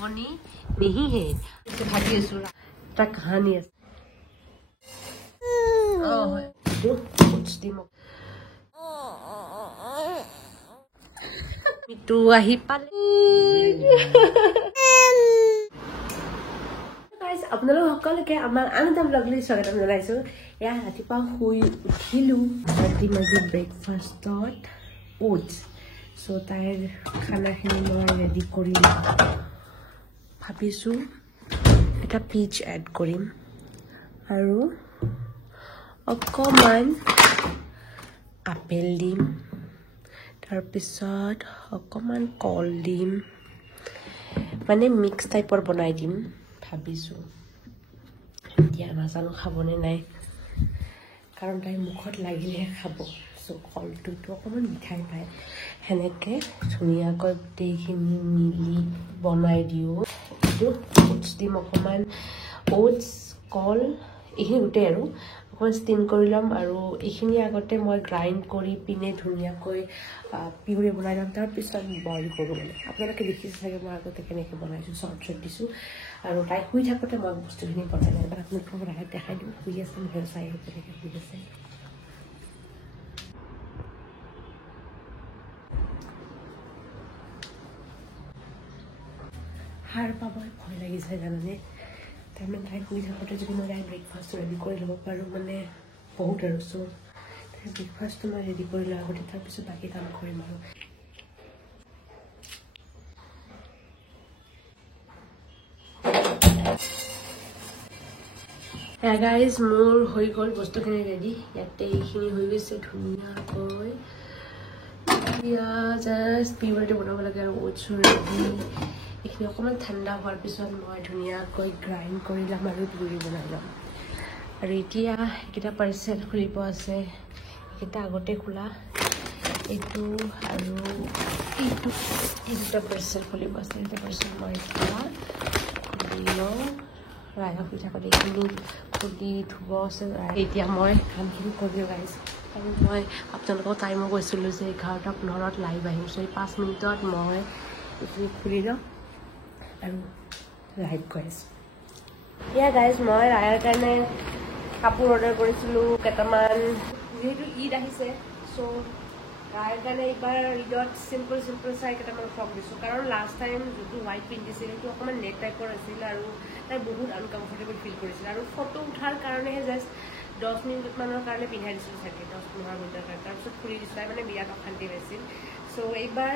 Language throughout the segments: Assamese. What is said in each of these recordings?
টোপনি नहीं है तो भाभी आছো এটা কাহিনী আছে कुछ दिन मिटू आही पाले गाइस আপোনালোক সকলোকে আমাৰ আনন্দম লগলি স্বাগতম জনাইছো ইয়া ৰাতিপুৱা শুই উঠিলো ৰাতিপুৱা ব্ৰেকফাষ্টত ওটছ সো তাইৰ খানাখিনি মই ৰেডি কৰিম ভাবিছো এটা পিচ এড কৰিম আৰু অকমান আপেল দিম তাৰ পিছত অকমান কল দিম মানে মিক্স টাইপৰ বনাই দিম ভাবিছো এতিয়া নাজানো খাবনে নাই কাৰণ তাই মুখত লাগিলে খাব সো কলটো অকমান মিঠাই পায় হেনেকে ধুনীয়াকৈ গোটেইখিনি মিলি বনাই দিও এইটো ওটছ দিম অকমান ওটছ কল এইখিনি গোটেই আৰু অকমান ষ্টিম কৰি ল'ম আৰু এইখিনি আগতে মই গ্ৰাইণ্ড কৰি পিনে ধুনীয়াকৈ পিউৰি বনাই ল'ম তাৰপিছত বইল কৰোঁ মানে আপোনালোকে দেখিছে চাগে মই আগতে কেনেকৈ বনাইছোঁ চৰ্ট দিছোঁ আৰু তাই শুই থাকোঁতে মই বস্তুখিনি বনাই লওঁ এবাৰ আপোনালোকক লাহে দেখাই দিওঁ শুই আছে মোবাইল চাই কেনেকৈ শুই আছে সাৰ পাবই ভয় লাগিছে জানানে তাৰমানে তাই শুই থাকোঁতে যদি মই তাই ব্ৰেকফাষ্ট ৰেডি কৰি ল'ব পাৰোঁ মানে বহুত আৰু চ' তাই ব্ৰেকফাষ্টটো মই ৰেডি কৰি লোৱাৰ আগতে তাৰপিছত বাকী কাম কৰিম আৰু গাইজ মোৰ হৈ গ'ল বস্তুখিনি ৰেডি ইয়াতে এইখিনি হৈ গৈছে ধুনীয়াকৈ এতিয়া জাষ্ট পিউৰিটো বনাব লাগে আৰু ওটছো ৰেডি এইখিনি অকণমান ঠাণ্ডা হোৱাৰ পিছত মই ধুনীয়াকৈ গ্ৰাইণ্ড কৰি ল'ম আৰু পিউৰি বনাই ল'ম আৰু এতিয়া এইকেইটা পাৰ্চেল খুলিব আছে এইকেইটা আগতে খোলা এইটো আৰু এইটো এই দুটা পাৰ্চেল খুলিব আছে এইটো পাৰ্চেল মই খোলা খুলি লওঁ ৰাইজক শুই থাকোঁতে এইখিনি খুলি ধুব আছে এতিয়া মই কামখিনি কৰি গাইছোঁ আৰু মই আপোনালোকক টাইমো কৈছিলোঁ যে 11:15 লাইভ আহিম চ' 5 মিনিটত মই এইখিনি খুলি লওঁ আৰু লাইভ গৈ আছোঁ এয়া গাইজ মই ৰায়াৰ কাৰণে কাপোৰ অৰ্ডাৰ কৰিছিলোঁ কেইটামান যিহেতু ঈদ আহিছে চ' ৰায়াৰ কাৰণে এইবাৰ ঈদত চিম্পল চাই কেইটামান ফ্ৰক দিছোঁ কাৰণ লাষ্ট টাইম যিটো হোৱাইট পিন্ধিছিল সেইটো অকণমান নেট টাইপৰ আছিল আৰু তাই বহুত আনকমফৰ্টেবল ফিল কৰিছিল আৰু ফটো উঠাৰ কাৰণেহে জাষ্ট 10 মিনিটমানৰ কাৰণে পিন্ধাই দিছিলোঁ চাগে 10-15 মিনিটৰ কাৰণে তাৰপিছত খুলি দিছোঁ তাই মানে বিৰাট অশান্তি পাইছিল চ' এইবাৰ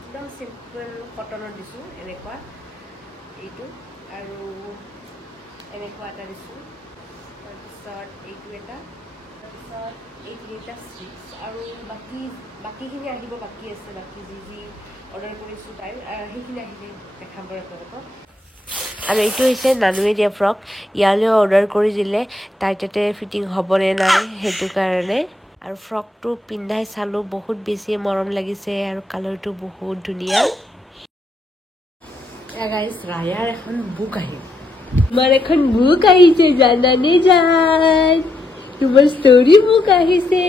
একদম চিম্পল কটনত দিছোঁ এনেকুৱা এইটো আৰু এনেকুৱা এটা দিছোঁ তাৰপিছত এইটো এটা তাৰপিছত এই তিনিটা ষ্ট্ৰিপছ আৰু বাকীখিনি আহিব বাকী আছে বাকী যি অৰ্ডাৰ কৰিছোঁ তাইৰ সেইখিনি আহিলে দেখাম বাৰু আপোনালোকক আৰু এইটো হৈছে নানুৱে দিয়া ফ্ৰক ইয়ালৈ অৰ্ডাৰ কৰি দিলে তাই তাতে ফিটিং হ'বনে নাই সেইটো কাৰণে আৰু ফ্ৰকটো পিন্ধাই চালোঁ বহুত বেছি মৰম লাগিছে আৰু কালাৰটো বহুত ধুনীয়া গাইজ ৰায়াৰ এখন বুক আহিল তোমাৰ এখন বুক আহিছে জানানে জান তোমাৰ ষ্টৰি বুক আহিছে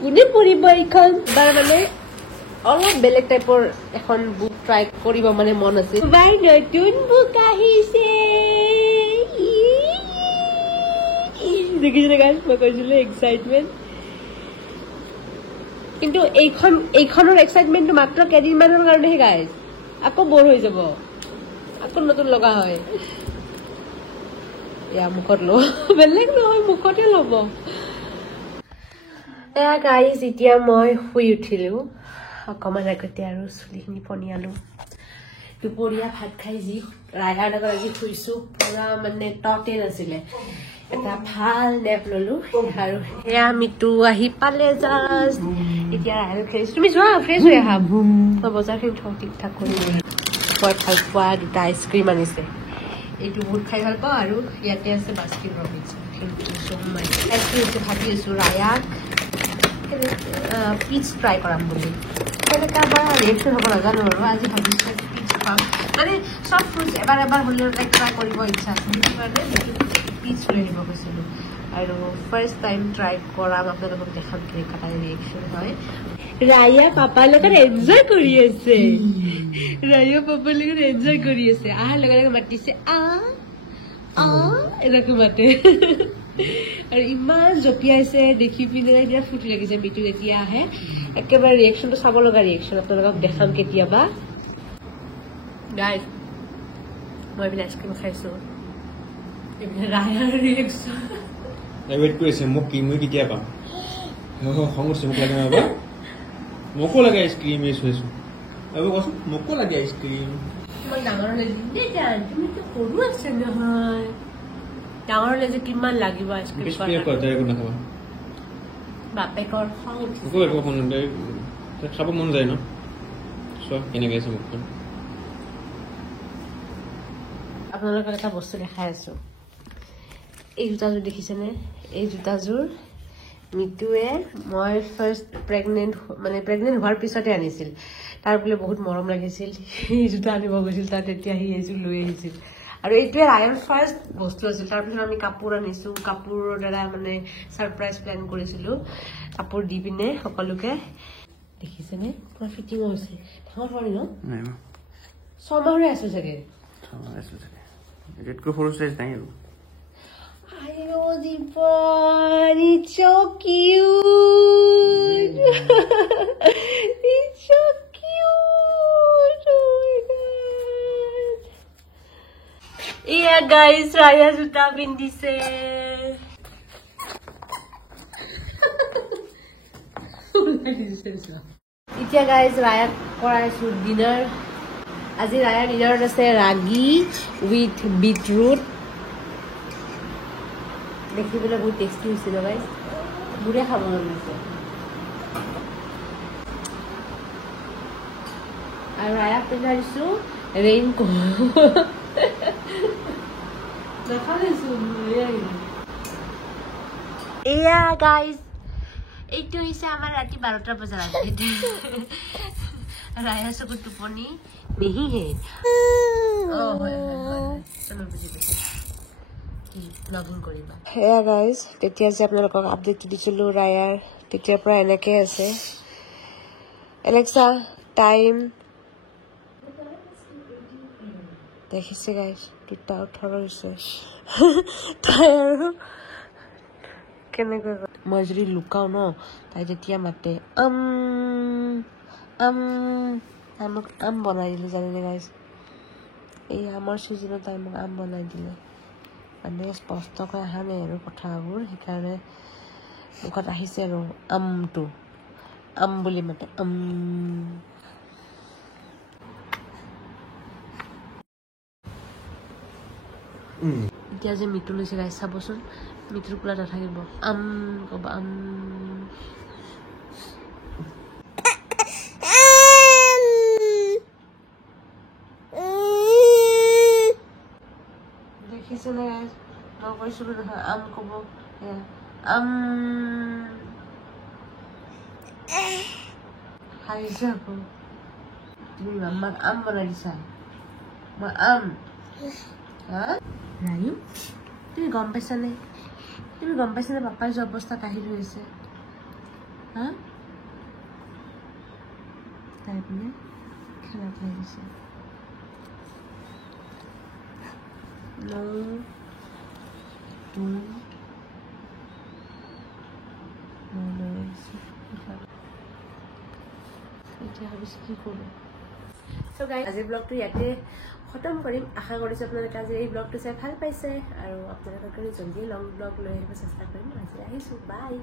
কোনে পঢ়িব এইখন এবাৰ মানে অলপ বেলেগ টাইপৰ এখন বুক ট্ৰাই কৰিব মানে মন আছে বাই নতুন বুক আহিছে দেখিছিলে গাইজ মই কৈছিলোঁ এক্সাইটমেণ্ট কিন্তু এইখনৰ এক্সাইটমেণ্টটো মাত্ৰ কেইদিনমানৰ কাৰণেহে গাইজ আকৌ বৰ হৈ যাব আকৌ নতুন লগা হয় এয়া মুখত ল'ব বেলেগ নহয় মুখতে ল'ব এয়া গাইজ এতিয়া মই শুই উঠিলোঁ অকণমান আগতে আৰু চুলিখিনি পনিয়ালোঁ দুপৰীয়া ভাত খাই যি ৰায়াৰ লগত আজি শুইছোঁ পুৰা মানে টতে নাছিলে এটা ভাল নেপ ল'লোঁ আৰু সেয়া মিটু আহি পালে জাষ্ট এতিয়া ৰায়াৰ খেলিছোঁ তুমি যোৱা ফ্ৰেছ হৈ আহা মই বজাৰখিনি থওঁ ঠিক ঠাক কৰি মই ভাল পোৱা দুটা আইচক্ৰীম আনিছে এইটো বহুত খাই ভাল পাওঁ আৰু ইয়াতে আছে Baskin Robbins thank you so' much ice cream ভাবি আছোঁ ৰায়াক পিচ ট্ৰাই কৰাম বুলি তেনেকৈ আমাৰ ৰিয়েকশ্যন হ'ব নাজানো আৰু আজি ভাবিছোঁ পিচ পাম মানে চব ফ্ৰুটছ এবাৰ হ'লেও ট্ৰাই কৰিব ইচ্ছা আছে সেইটো কাৰণে পিচ লৈ আহিব কৈছিলোঁ আৰু ফাৰ্ষ্ট টাইম ট্ৰাই কৰাম আপোনালোকক দেখাম কেনেকুৱা ৰিয়েকশ্যন হয় ৰায়া পাপাৰ লগত এনজয় কৰি আছে ৰায়া পাপাৰ লগত এনজয় কৰি আছে আহাৰ লগে লগে মাতিছে এনেকৈ মাতে আৰু ইমান জঁপিয়াইছে দেখি পিনে এতিয়া ফুট লাগিছে মিটু এতিয়া আহে একেবাৰে ৰিয়েকশ্যনটো চাব লগা ৰিয়েকশ্যন আপোনালোকক দেখাম কেতিয়াবা গাইজ মই এইপিনে আইচক্ৰীম খাইছো এইপিনে ৰায়াৰ ৰিয়েকশ্যন ৱেইট কৰিছে মোক কি মই কেতিয়া পাম খং উঠিছে মোক লাগে বাবা মোকো লাগে আইচক্ৰীম এই চুইছোঁ বাবা কচোন মোকো লাগে আইচক্ৰীম মই ডাঙৰলৈ দিনে যান তুমিতো সৰু আছে নহয় ডাঙৰলৈ যে কিমান লাগিব আইচক্ৰীম বাপেকৰ খং উঠিছে খাব মন যায় ন চোৱা কেনেকৈ আছে মুখখন আপোনালোকক এটা বস্তু দেখাই আছো এই জোতাযোৰ দেখিছেনে এই জোতাযোৰ মিটুৱে মই ফাৰ্ষ্ট প্ৰেগনেণ্ট হোৱাৰ পিছতে আনিছিল তাৰ বোলে বহুত মৰম লাগিছিল এই জোতা আনিব গৈছিল তাত তেতিয়া সি এইযোৰ লৈ আহিছিল আৰু এইটোৱে ৰায়ৰ ফাৰ্ষ্ট বস্তু আছিল তাৰপিছত আমি কাপোৰ আনিছোঁ কাপোৰৰ দ্বাৰা মানে ছাৰপ্ৰাইজ প্লেন কৰিছিলোঁ কাপোৰ দি পিনে সকলোকে দেখিছেনে পুৰা ফিটিঙো হৈছে ডাঙৰ হয় ন 6 মাহৰে আছে চাগে এটাতকৈ সৰু চাইজ নাই আৰু Ayo, Dipon, it's so cute. It's so cute. Oh my god. Yeah, guys, Raya juta pindise. Itya guys, Raya koraisu dinner. আজি Raya dinner আছে ragi with beetroot. দেখিবলৈ বহুত টেষ্টি হৈছিল গাইজ বুঢ়ে খাব মন গৈছে আৰু ৰায়াক পিন্ধাইছোঁ ৰেইনকোট এয়া গাইজ এইটো হৈছে আমাৰ ৰাতি 12টা বজাৰ আগত ৰায়াৰ চকুত টোপনি নিহিহে হয় চলো বুজি পাইছোঁ সেয়া গাইজ তেতিয়া যে আপোনালোকক আপডেটটো দিছিলোঁ ৰায়াৰ তেতিয়াৰ পৰা এনেকৈ আছে এলেক্সা টাইম দেখিছে গাইজ 2:18 হৈছে তাই আৰু কেনেকৈ মই যদি লুকাওঁ ন তাই তেতিয়া মাতে তাই মোক বনাই দিলে জানেনে গাইজ এই আমৰ চিজনত তাই মোক বনাই দিলে মানে স্পষ্টকৈ অহা নাই আৰু কথাবোৰ সেইকাৰণে মুখত আহিছে আৰু আমটো বুলি মাতে এতিয়া যে মিটু লৈছে গাই চাবচোন মিটুৰ কোলা নাথাকিব ক'ব দেখিছেনে গাইজ মই কৈছিলোঁ নহয় ক'ব হাৰিছে আকৌ তুমি মাম্মাক বনাই দিছা মই ৰায়ু তুমি গম পাইছানে পাপাৰ যে অৱস্থা কাহিল হৈছে তাই পিনে খেলা খাই দিছে আজিৰ ব্লগটো ইয়াতে খতম কৰিম আশা কৰিছোঁ আপোনালোকে আজি এই ব্লগটো চাই ভাল পাইছে আৰু আপোনালোকে জলদি লং ব্লগ লৈ আহিব চেষ্টা কৰিম আজি আহিছোঁ বাই